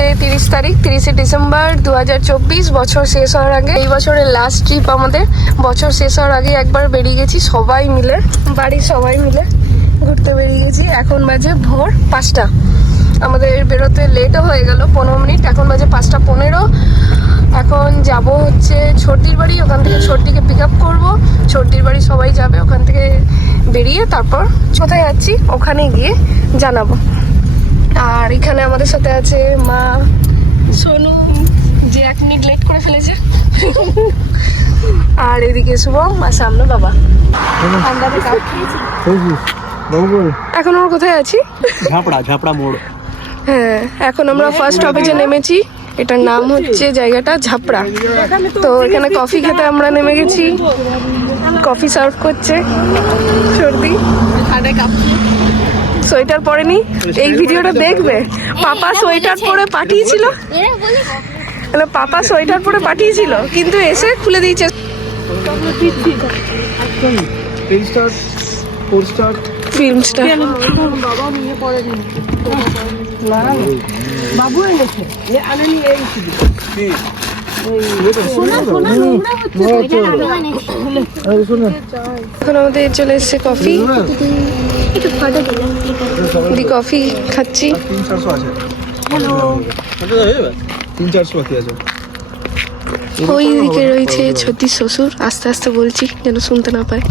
বাজে 30 তারিখ, 30শে ডিসেম্বর 2024। বছর শেষ হওয়ার আগে, এই বছরের লাস্ট ট্রিপ আমাদের। বছর শেষ হওয়ার আগে একবার বেরিয়ে গেছি সবাই মিলে, বাড়ির সবাই মিলে ঘুরতে বেরিয়ে গেছি। এখন বাজে ভোর 5টা। আমাদের বেরোতে লেটও হয়ে গেল 15 মিনিট। এখন বাজে 5:15। এখন যাব হচ্ছে ছোটদির বাড়ি। ওখান থেকে ছোটদিকে পিক আপ করবো। ছোটদির বাড়ি সবাই যাবে। ওখান থেকে বেরিয়ে তারপর কোথায় যাচ্ছি ওখানে গিয়ে জানাবো। আর এখানে আমাদের সাথে আছে মা, সোনু যে 1 মিনিট লেট করে ফেলেছে, আর এদিকে শুভম, আর সামনে বাবা। আমরা তো কাপ খেয়েছি। এখন আমরা কোথায় আছি? ঝাপড়া মোড়। হ্যাঁ, এখন আমরা ফার্স্ট স্টপেজে নেমেছি। এটার নাম হচ্ছে জায়গাটা ঝাপড়া। তো এখানে কফি খেতে আমরা নেমে গেছি। কফি সার্ভ করছে সর্দি। সোয়েটার পরেনি, এই ভিডিওটা দেখবে। পাপা সোয়েটার পরে পাঠিয়েছিল, পাপা সোয়েটার পরে পাঠিয়েছিল, কিন্তু এসে খুলে দিয়েছে। ফিল্ম স্টার বাবু এনেছে আনেনি। এখন আমাদের চলে এসছে কফি। দি কফি খাচ্ছি। 300-400 বাকি আছে। ওই দিকে রয়েছে ছত্তিশ শ্বশুর। আস্তে আস্তে বলছি যেন শুনতে না পায়।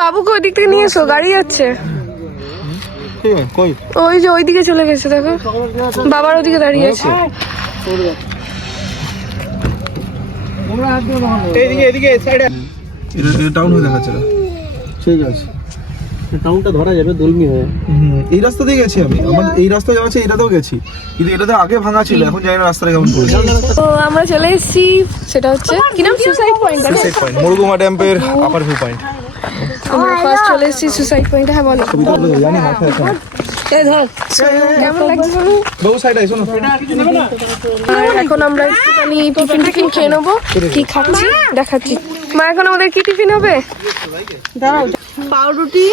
বাবুকে ওই দিক থেকে নিয়ে এসো, গাড়ি যাচ্ছে। ওই যে ওইদিকে চলে গেছে, দেখো বাবার ওদিকে দাঁড়িয়ে আছে। টাউন হয়ে দেখাচ্ছে। ঠিক আছে, টাউনটা ধরা যাবে দলমি হয়ে। এই রাস্তা দিয়ে গেছি আমি। আমার এই রাস্তা যাচ্ছে, এটাতেও গেছি, কিন্তু এটাতে আগে ভাঙা ছিল। এখন জানি না রাস্তাটা কেমন করেছে। তো আমরা চলে এসেছি, সেটা হচ্ছে কি নাম? Suicide point. Suicide point, Murguma ড্যাম্পের আপার ভিউ পয়েন্ট। আমরা ফার্স্ট চলে এসেছি সুসাইড পয়েন্টে। হ্যাঁ বলো, জানি মাথায় এখন কেমন লাগছে? বহু সাইড আইসো না। আর এখন আমরা একটুখানি টিফিন খেয়ে নেবো। কি খাচ্ছি দেখাচ্ছি। মা, এখন আমাদের কি টিফিন হবে? পাউরুটি,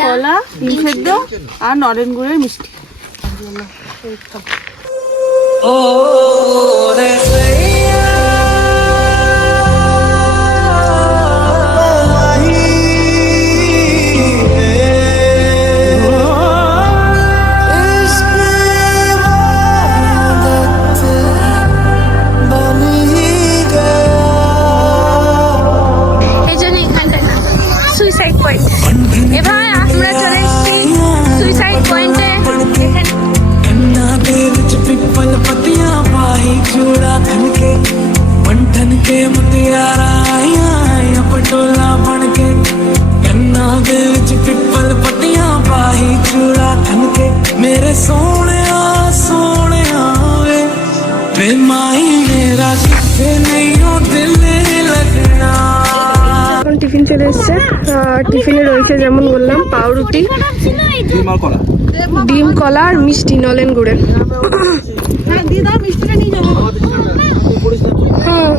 কলা, ডিম সেদ্ধ আর নরেন গুড়ের মিষ্টি। Suicide point. এবার আমরা চলে এসেছি সুইসাইড পয়েন্টে। मेरे सोने सोने वे माई मेरा किथे नहीं हो दिल लगना। এখন টিফিন চলে এসছে। টিফিনে রয়েছে যেমন বললাম পাউরুটি, ডিম, কলা আর মিষ্টি নলেন গুড়ের। হ্যাঁ,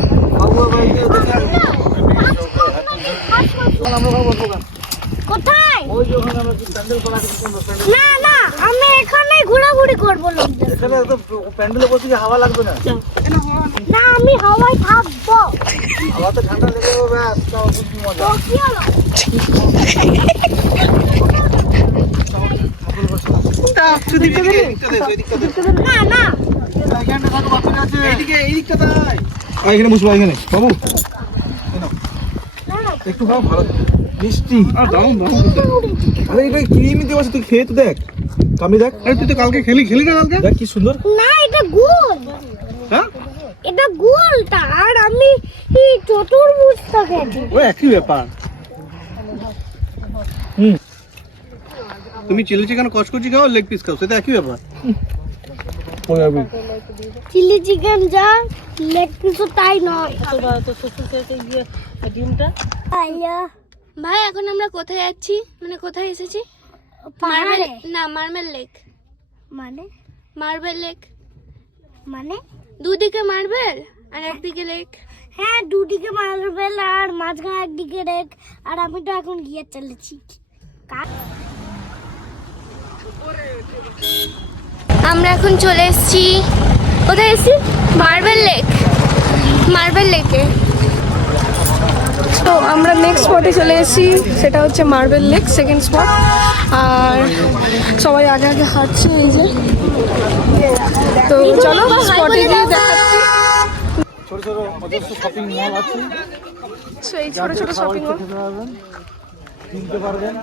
কোথায়? না না, আমি এখানে ঘোরাঘুরি করবো। এখানে তো প্যান্ডেলে বসে কি হাওয়া লাগবে না? না, আমি হাওয়ায় থাকবো। হাওয়া তো ঠান্ডা লেগে যাবে। ব্যাস, তাও বুঝবি মজা। তো কি হলো? না না, এখানে বসবো, এখানে বাবু একটু খাও। ভালো মিষ্টি আর দারুন দারুন। আরে এটা ক্রিমই দেওয়া আছে, তুই খেয়ে তো দেখ। আমি দেখ, আরে তুই তো কালকে খেলি না কালকে? দেখ কি সুন্দর। না, এটা গোল। হ্যাঁ, এটা গোলটা, আর আমি এই চতুর্ভুজটা খেয়েছি। ওই একই ব্যাপার। তুমি চিলি চিকেন কচকচি খাও, লেগ পিস খাও, সেটা একই ব্যাপার। চিলি চিকেন যা, লেগ পিসও তাই নয়। ডিমটা ভাই এখন আমরা কোথায় যাচ্ছি, মানে কোথায় এসেছি? পাহাড়ে না, মার্বেল লেক। মানে মার্বেল লেক মানে দুদিকে মার্বেল আর একদিকে লেক। হ্যাঁ, দুদিকে মার্বেল আর মাঝখানে একদিকে রেক, আর আমি তো এখন গিয়ার চালাচ্ছি। আমরা এখন চলে এসেছি, কোথায় এসেছি? মার্বেল লেকে। তো আমরা নেক্সট স্পটে চলে এসেছি, সেটা হচ্ছে মার্বেল লেক, সেকেন্ড স্পট। আর সবাই আগে আগে হাঁটছে, এই যে। তো চলো স্পটে গিয়ে দেখাচ্ছি। ছোট ছোট অজস্র শপিং মল আছে, So, এই ছোট ছোট শপিং মল, খেতে পারবেন, কিনতে পারবেন।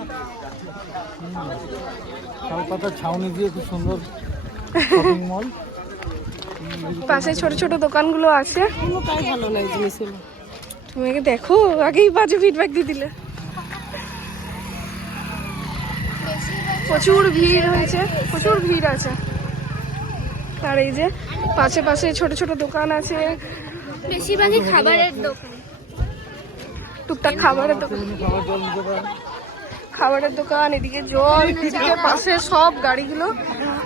শালপাতার ছাউনি দিয়ে খুব সুন্দর শপিং মল। পাশে ছোট ছোট দোকানগুলো আছে। কোনোটাই ভালো নাই জিনিসগুলো। তুমি আগে দেখো, আগেই বাজে ফিডব্যাক দিয়ে দিলে। প্রচুর ভিড় হয়েছে, প্রচুর ভিড় আছে। আর এই যে পাশে পাশে ছোট ছোট দোকান আছে, বেশিরভাগই খাবারের দোকান। টুকটাক খাবারের দোকান, এদিকে জল, এদিকে পাশে সব গাড়িগুলো।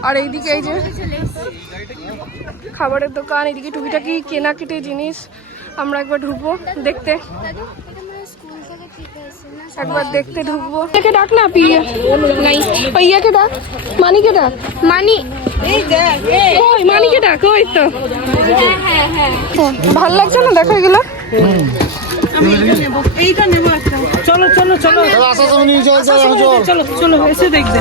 আর এইদিকে এই যে খাবারের দোকান, এদিকে টুকিটাকি কেনাকাটি জিনিস। আমরা একবার ঢুকবো দেখতে, একবার দেখতে ঢুকবো। ইয়াকে ডাক না, পিয়া নাই, ইয়াকে ডাক, মানিকে ডাক, মানি, ওই মানিকে ডাক, ওই তো। ভাল লাগছে না দেখো এগুলো। এইটা নেবো একটা। চলো চলো চলো চলো চলো এসে দেখবে।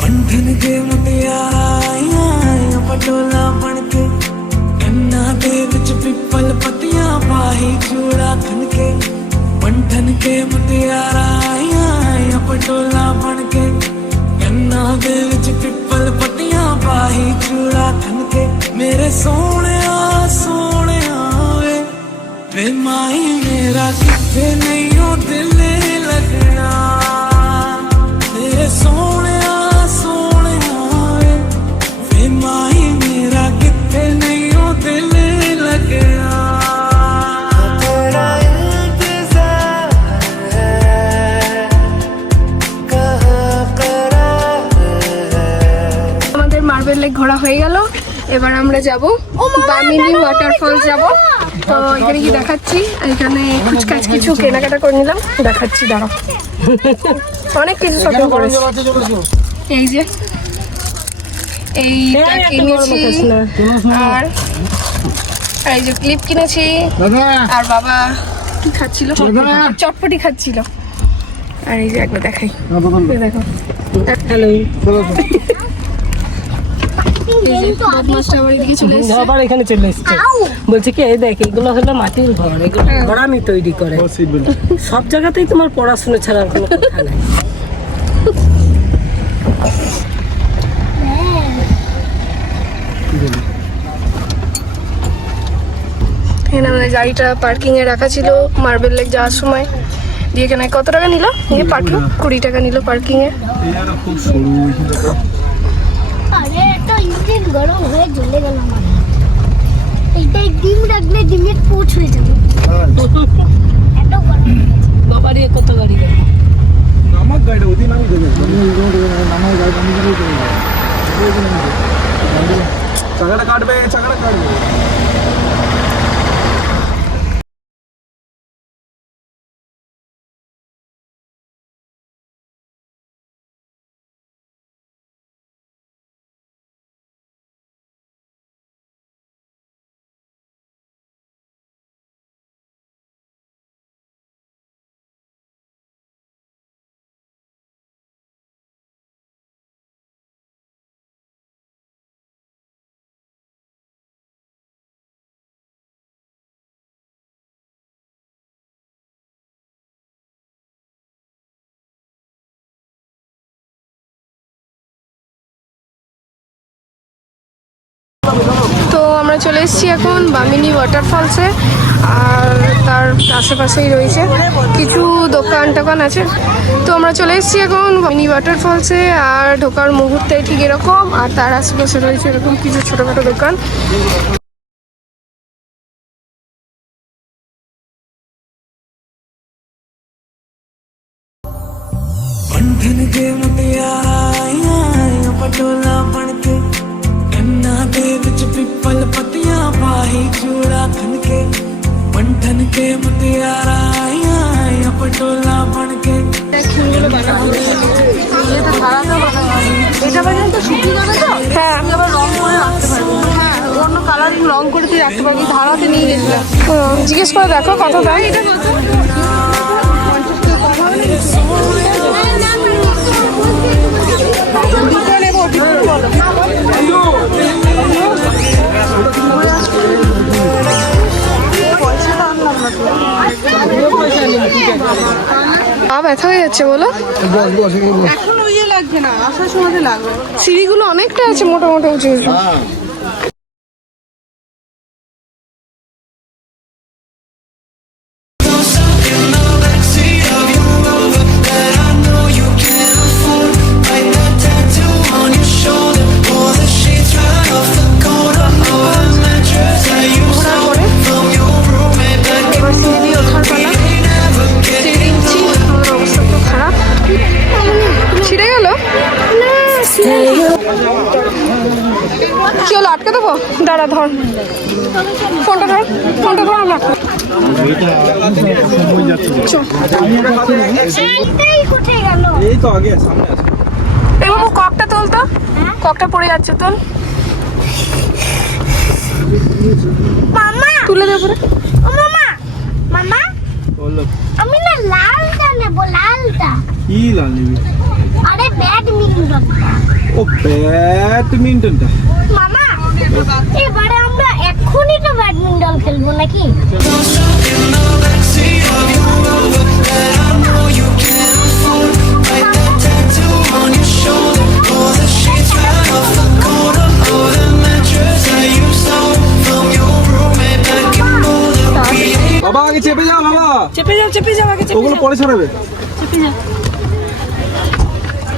बंधन के मुटियारा पटोला बन के कन्ना दे विच पिपल पतियां पाही चूड़ा खन के बंधन के मुटियारा पटोला बन के कन्ना दे विच पिपल पतियां पाही चूड़ा खन के मेरे सोने वे माई मेरा किथे नहीं हो दिल लगना तेरे सोने माई मेरा किथे नहीं हो दिल लगना तेरा इंतजार है कहाँ करार है। আমাদের মার্বেল লেক ঘোরা হয়ে গেল, এবার আমরা যাব বামিনী ওয়াটারফলস যাব। তো এখানে কি দেখাচ্ছি, এখানে কুচকাচ কিছু কেনাকাটা করে নিলাম, দেখাচ্ছি দাঁড়াও। অনেক কিছু শপিং করেছি, এই যে এইটা কিনেছি, আর এই যে ক্লিপ কিনেছি, আর বাবা কি খাচ্ছিল, চটপটি খাচ্ছিল। আর এই যে একবার দেখাই, এই দেখো, হ্যালো, বদমাসটা আবার এদিকে চলে এসেছে। আবার এখানে চলে এসছে, বলছে কি এই দেখ এগুলো হলো মাটির ঘর, এগুলো ঘর আমি তৈরি করে। সব জায়গাতেই তোমার পড়াশোনা ছাড়া আর কোনো কথা নাই। এখানে আমাদের গাড়িটা পার্কিং এ রাখা ছিল মার্বেল লেক যাওয়ার সময়। দিয়ে এখানে কত টাকা নিল? এই পার্কিং 20 টাকা নিল পার্কিং এ। খুব সরু আরে এটা ইঞ্জিন গরম হয়ে জ্বলে গেল আমার। এইটা ডিম রাখলে ডিমের পোচ হয়ে যাবে। এত গরম। বাবারই কত গাড়ি গেল। নামক গাড়ি ওদিন আমি দেবো, নামক গাড়ি আমি দেবো, চাকাটা কাটবে। তো আমরা চলে এসেছি এখন বামিনী ওয়াটারফলসে। আর তার আশেপাশেই রয়েছে কিছু দোকান টোকান আছে। তো আমরা চলে এসেছি এখন বামিনী ওয়াটারফলসে। আর ঢোকার মুহূর্তে ঠিক এরকম, আর তার আশেপাশে রয়েছে এরকম কিছু ছোটোখাটো দোকান। ठन के मुटियारा आइया आइया पटोला बन के कन्ना दे विच पिपल पतियां पाही चूड़ा खन के पंठन के मुटियारा आइया आइया पटोला बन के এটা পর্যন্ত শুকিয়ে যাবে তো? হ্যাঁ, আমি আবার রং করে রাখতে পারবো। হ্যাঁ, অন্য কালারিং রং করে তুই রাখতে পারবি। ধারাতে নিয়ে গেছিলাম। জিজ্ঞেস করে দেখো কত দাম। এটা কত? দুটো নেবো, দুটো বলো। ব্যথা হয়ে যাচ্ছে বলো। এখন ওই লাগবে না, আসার সময় লাগবে। সিঁড়িগুলো অনেকটা আছে মোটামুটি উঁচু উঁচু। এবার সিঁড়ি ওঠার পালা। সিঁড়ি উঠছি, আমাদের অবস্থা তো খারাপ। ছিঁড়ে গেল? কি হলো, আটকে দেবো? দাঁড়া, ধর ফোনটা, ধর ফোনটা, ধর আমরা এইটাই কোথায় গেল? এই তো আগে সামনে আছে। এই বাবু ককটা তোল তো, ককটা পড়ে যাচ্ছে, তোল, মামা, তুলে দে পরে। ও মামা, মামা, বললো আমি না লালটা নেবো, লালটা। কি লাল নিবি? আরে ব্যাডমিন্টনটা। ও ব্যাডমিন্টনটা। মামা, এবারে আমরা এখনই তো ব্যাডমিন্টন খেলবো নাকি? বাবা আগে চেপে যাও, বাবা চেপে যাও আগে চেপে ওগুলো পরে ছড়াবে।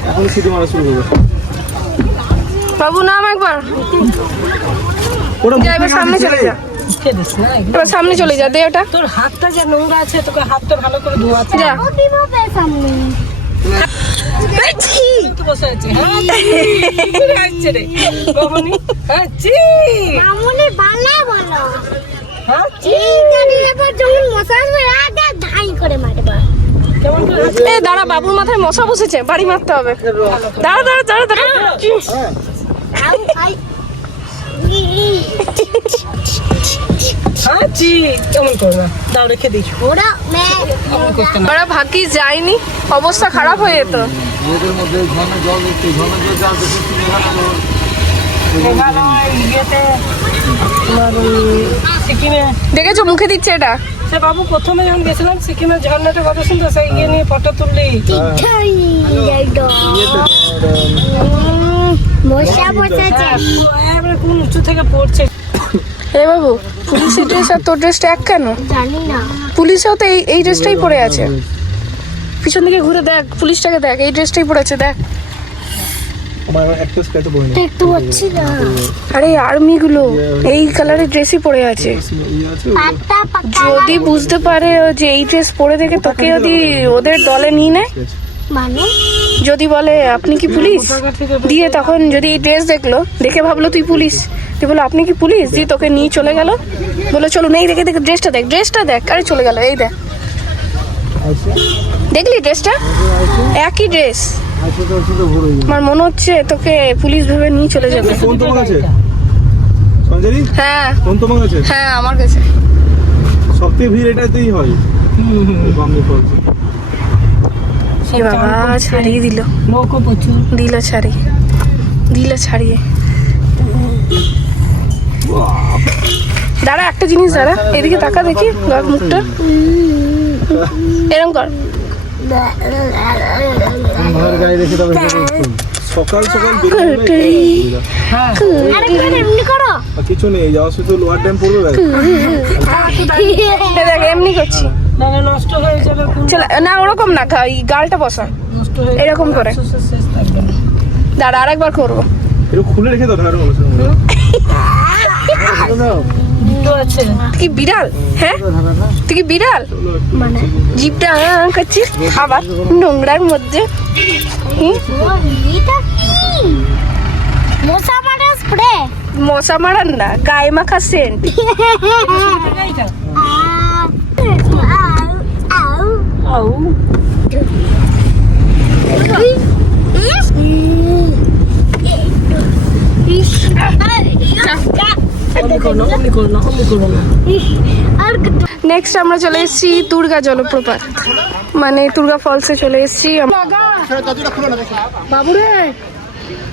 এখন সিটি মারা শুরু করবে। বাবু নাম একবার, ওটা যা এবার সামনে চলে যা, মুখে দিস না। এবার সামনে চলে যা, দে ওটা, তোর হাতটা যে নোংরা আছে, তোকে হাতটা ভালো করে ধোয়াতে যা। ও কিভাবে সামনে? তো বসে আছে। হ্যাঁ কি আসছে রে বাবুনি? হ্যাঁ জি, মামুনি বাংলা বলো। হ্যাঁ এই গাড়ি এবার যখন মশা আসবে আগে ধাই করে মারবা। কেমন করে এ দাঁড়া, বাবুর মাথায় মশা বসেছে, বাড়ি মারতে হবে। দাঁড়া দাঁড়া দাঁড়া দাঁড়া। আই আই হ্যাঁ জি, কেমন করবে? দাও রেখে দিই। ওরা মে ওরা ভাগ্যি যায়নি, অবস্থা খারাপ হয়ে যেত। মেয়েদের মধ্যে ঘন জল একটু ঘন জল জানতে এখানে ইয়েতে তোমার সিকিমে দেখেছো মুখে দিচ্ছে এটা। সে বাবু প্রথমে যখন গেছিলাম সিকিমের ঝর্ণাটা কত সুন্দর, সেই ইয়ে নিয়ে ফটো তুললি। ঠাই যাইতো মশা বসেছে। এবারে কোন উঁচু থেকে পড়ছে। এ বাবু, পুলিশের ড্রেস আর তোর ড্রেসটা এক কেন? জানি না। পুলিশও তো এই ড্রেসটাই পরে আছে। পিছন দিকে ঘুরে দেখ, পুলিশটাকে দেখ, এই ড্রেসটাই পরেছে, দেখ। আমার একটা স্ক্র্যাচ পড়ে না। দেখতে পাচ্ছি না। আরে আর্মি গুলো এই কালারের ড্রেসই পরে আছে। ইয়ে আছে পাতা পাতা যদি বুঝতে পারে যে এই ড্রেস পরে দেখে তোকে যদি ওদের দলে নিয়ে নেয়, মানে যদি বলে আপনি কি পুলিশ, দিয়ে তখন যদি এই ড্রেস দেখলো, দেখে ভাবলো তুই পুলিশ, তুই বলো আপনি কি পুলিশ, দিয়ে তোকে নিয়ে চলে গেল, বলে চলুন এই দেখে দেখে ড্রেসটা দেখ, ড্রেসটা দেখ, আরে চলে গেল, এই দেখ, দেখলি ড্রেসটা একই ড্রেস। আমার মনে হচ্ছে তোকে পুলিশ ভেবে নিয়ে চলে যাবে। ফোন তোমার কাছে সঞ্জয়? হ্যাঁ ফোন তোমার কাছে? হ্যাঁ আমার কাছে। সবথেকে ভিড় এটাতেই হয়। বামনি ফলস। এ বাবা, ছাড়িয়ে দিল, লোকও প্রচুর। দিল ছাড়িয়ে। দাঁড়া একটা জিনিস, দাঁড়া এদিকে তাকা দেখি, মুখটা এরকম কর। সকাল সকাল আরেকবার এমনি করো। কিছু নেই, যাওয়ার শুধু লোয়ার ড্যাম পড়বে। দেখ এমনি করছি, নাহলে নষ্ট হয়ে যাবে। চলে না, ওরকম না, এই গালটা বসা নষ্ট হয়ে এরকম করে। শেষ থাকবে না। দাঁড়া আরেকবার করবো। এটা খুলে রেখে দাও ঢাকার মানুষ। তো আছে। তুই কি বিড়াল? হ্যাঁ তুই কি বিড়াল? মানে জিপটা করছিস আবার নোংরার মধ্যে। এটা কি মশা মারা স্প্রে? মশা মারান না, গায়ে মাখা সেন্ট। আউ নেক্সট আমরা চলে এসেছি দুর্গা জলপ্রপাত, মানে দুর্গা ফলসে চলে এসেছি। বাবুরে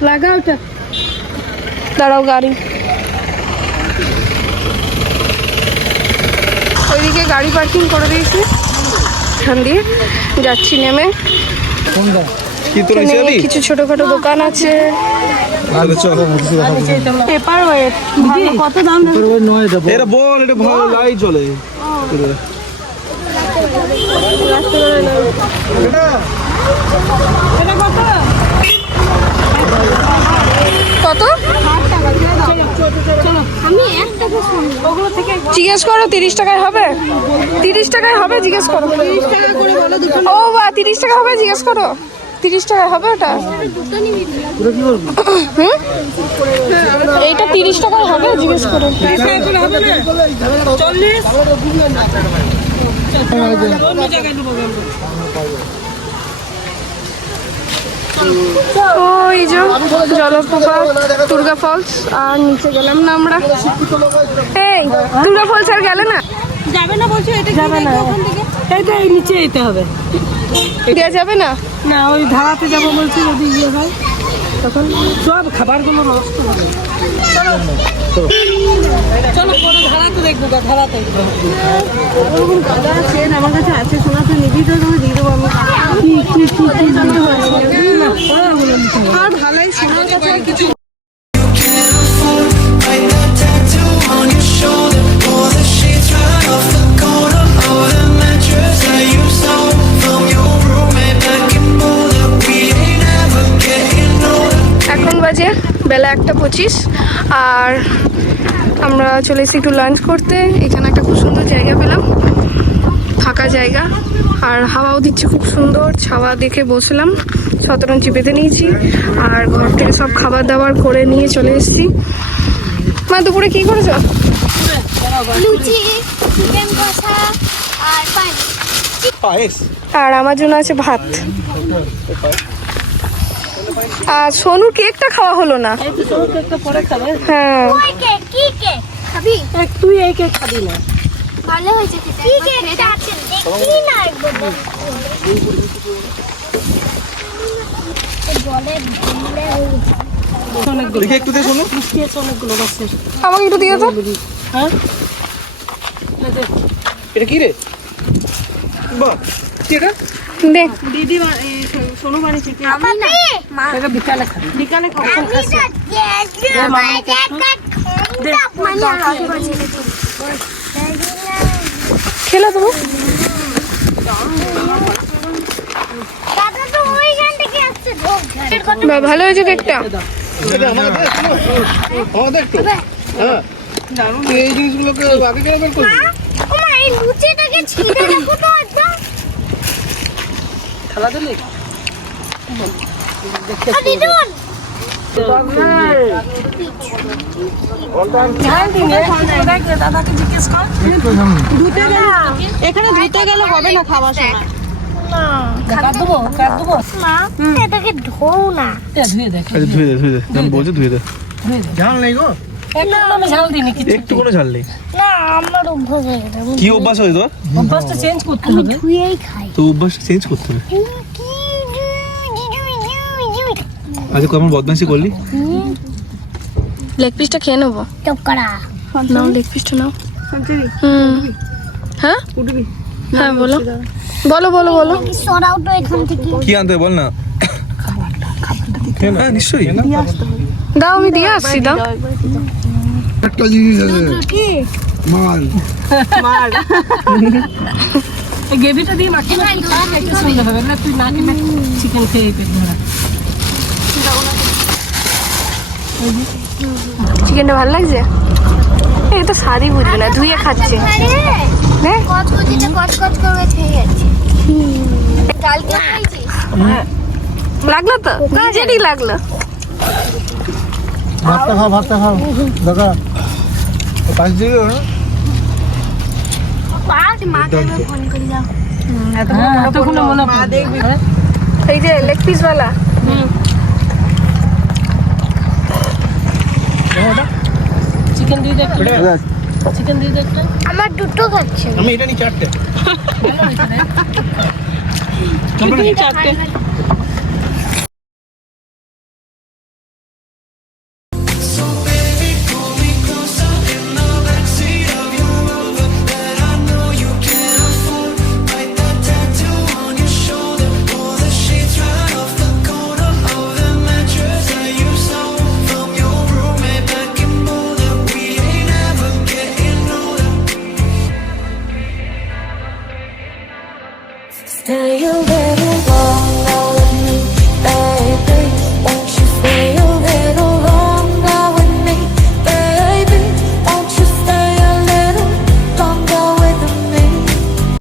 লাগা ওটা, দাঁড়াও গাড়ি। ওইদিকে গাড়ি পার্কিং করে দিয়েছি, এখান দিয়ে যাচ্ছি নেমে। এখানে কিছু ছোটখাটো দোকান আছে। পেপার ওয়েট কত দাম? এটা বল, এটা ভালো লাইট জ্বলে। কত? আমি 1 টাকা শুনি। জিজ্ঞেস করো 30 টাকায় হবে? 30 টাকায় হবে জিজ্ঞেস করো। ও বা 30 টাকা হবে জিজ্ঞেস করো। 30 টাকায় হবে ওটা? হুম, এইটা 30 টাকায় হবে জিজ্ঞেস করো। ওই যে জলপ্রপাত দুর্গা ফলস, আর নিচে গেলাম না আমরা। এই দুর্গা ফলস আর গেলে না? যাবে না বলছো? এটা যাবে না, এই তো এই নিচে যেতে হবে। দেওয়া যাবে না? না ওই ধারাতে যাবো বলছি, যদি ইয়ে হয় তখন সব খাবারগুলো নষ্ট হবে। চলো পরে ধারাতে দেখবো, ধারাতে আমার কাছে আছে, শোনা তো নিবি তো, তুমি দিয়ে দেবো আমি। আর ভালোই শোনার কাছে আর কিছু Like that tattoo on your shoulder, pull the sheets right off the corner of the mattress that you stole from your roommate back in Boulder. We ain't ever getting older. এখন বাজে বেলা 1:25, আর আমরা চলে এসেছি একটু লাঞ্চ করতে। এখানে একটা খুব সুন্দর জায়গা পেলাম, ফাঁকা জায়গা, আর হাওয়াও দিচ্ছে খুব সুন্দর। ছাওয়া দেখে বসলাম, শতরঞ্চি পেতে নিয়েছি, আর ঘর থেকে সব খাবার দাবার করে নিয়ে চলে এসেছি। মা দুপুরে কি করেছো? লুচি, চিকেন কষা আর পানি। পায়েস। আর আমার জন্য আছে ভাত। আর সোনুর কেকটা খাওয়া হলো না। পরে খাবে। হ্যাঁ ওই কেক, কি কেক খাবি? তুই এই কেক খাবি না? ভালো হয়েছে খেতে। কি কেকটা আছে দেখি না একবার। জলে ভিজলে অনেকগুলো দেখি একটু দিয়ে শোনো। মিষ্টি আছে অনেকগুলো রসের। আমাকে একটু দিয়ে তো। হ্যাঁ এটা কি রে? বাহ, কি এটা? দেখ দিদি সোনু বাড়ি থেকে আমি না মা এটা বিকালে খাবি, বিকালে কখন আমি খাচ্ছি? না মানে খেলো তুমি? দাদা তো ওইখান থেকে আসছে ঢোক। বা ভালো হয়েছে কেকটা। এটা আমাকে দে, শোনো। আমাদের একটু। হ্যাঁ। তুই এই জিনিসগুলোকে আগে কেন বের করবি? ও মা এই লুচিটাকে ছিঁড়ে রাখো তো একদম। খেলা দিলি দিদুন দাদাকে জিজ্ঞেস কর। এখানে ধুতে গেলে হবে না খাওয়া সময়। কাট দেবো, কাট দেবো। মা এটাকে ধোও না। ধুয়ে দেখ, আচ্ছা ধুয়ে দে, ধুয়ে দে। আমি বলছি ধুয়ে দে। ঝাল নেই গো? একটু আমি ঝাল দিইনি কিছু। একটু কোনো ঝাল নেই। না আমার অভ্যাস হয়ে গেছে। কি অভ্যাস হয় তোর? অভ্যাসটা চেঞ্জ করতে আমি হবে। ধুয়েই খাই। তো অভ্যাসটা চেঞ্জ করতে হবে। আজ কেমন বদমাইশি করলি? লেগ পিসটা খেয়ে নেবো। চুপ করা। নাও লেগ পিসটা নাও। হ্যাঁ হ্যাঁ বলো বলো বলো বলো। কি সরাও তো এখান থেকে। কি আনতে হবে বল না। হ্যাঁ নিশ্চয়ই। দাও আমি দিয়ে আসছি, দাও। একটা জিনিস আছে, মাল। গ্রেভিটা দিয়ে মাখিয়ে খাইতে সুন্দর হবে না? তুই না খেলে চিকেন খেয়ে পেট ভরা। চিকেনটা ভালো লাগছে? এই তো স্বাদই বুঝবে না, ধুয়ে খাচ্ছে। হ্যাঁ কচকচিতে কচকচ করে খেয়ে যাচ্ছে। কালকে খাইছিস? লাগলো তো, নিজেরই লাগলো। ভাতটা খাও দাদা পাঁচ দিকে মাকে ফোন করে দাও। এতক্ষণ মনে পড়ে। এই যে লেগ পিস वाला চিকেন দিয়ে দেখলে, চিকেন দিয়ে দেখলে আমার দুটো খাচ্ছে। আমি এটা নি চারটে চারটে